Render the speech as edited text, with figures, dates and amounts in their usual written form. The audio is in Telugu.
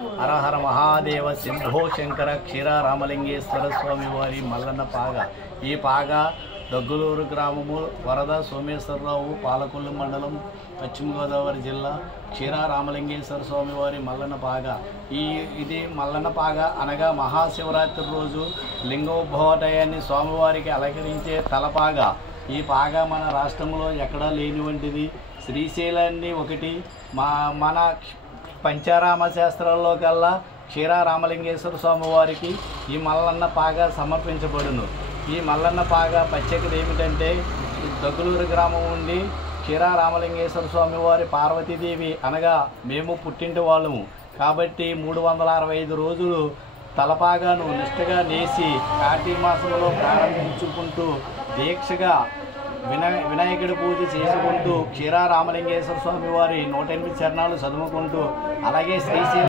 హరహర మహాదేవ శంభో శంకర క్షీర రామలింగేశ్వర స్వామి వారి మల్లన్న పాగ. ఈ పాగ దగ్గులూరు గ్రామము, వరద సోమేశ్వరరావు, పాలకొల్లు మండలం, పశ్చిమ గోదావరి జిల్లా. క్షీర రామలింగేశ్వర స్వామి వారి మల్లన్న పాగ. ఇది మల్లన్న పాగ అనగా మహాశివరాత్రి రోజు లింగోద్భవటయాన్ని స్వామివారికి అలంకరించే తలపాగ. ఈ పాగ మన రాష్ట్రంలో ఎక్కడా లేనివంటిది. శ్రీశైలాన్ని ఒకటి మన పంచారామ శాస్త్రాల్లో కల్లా క్షీర రామలింగేశ్వర స్వామి వారికి ఈ మల్లన్న పాగ సమర్పించబడును. ఈ మల్లన్న పాగ ప్రత్యేకత ఏమిటంటే, దగ్గులూరు గ్రామం నుండి క్షీర రామలింగేశ్వర స్వామి వారి పార్వతీదేవి అనగా మేము పుట్టింటి వాళ్ళము కాబట్టి 365 రోజులు తలపాగాను నిష్ఠగా నేసి కార్తీక మాసంలో ప్రారంభించుకుంటూ దీక్షగా వినాయకుడి పూజ చేసుకుంటూ క్షీర రామలింగేశ్వర స్వామి వారి 108 చరణాలు చదువుకుంటూ అలాగే శ్రీశైలం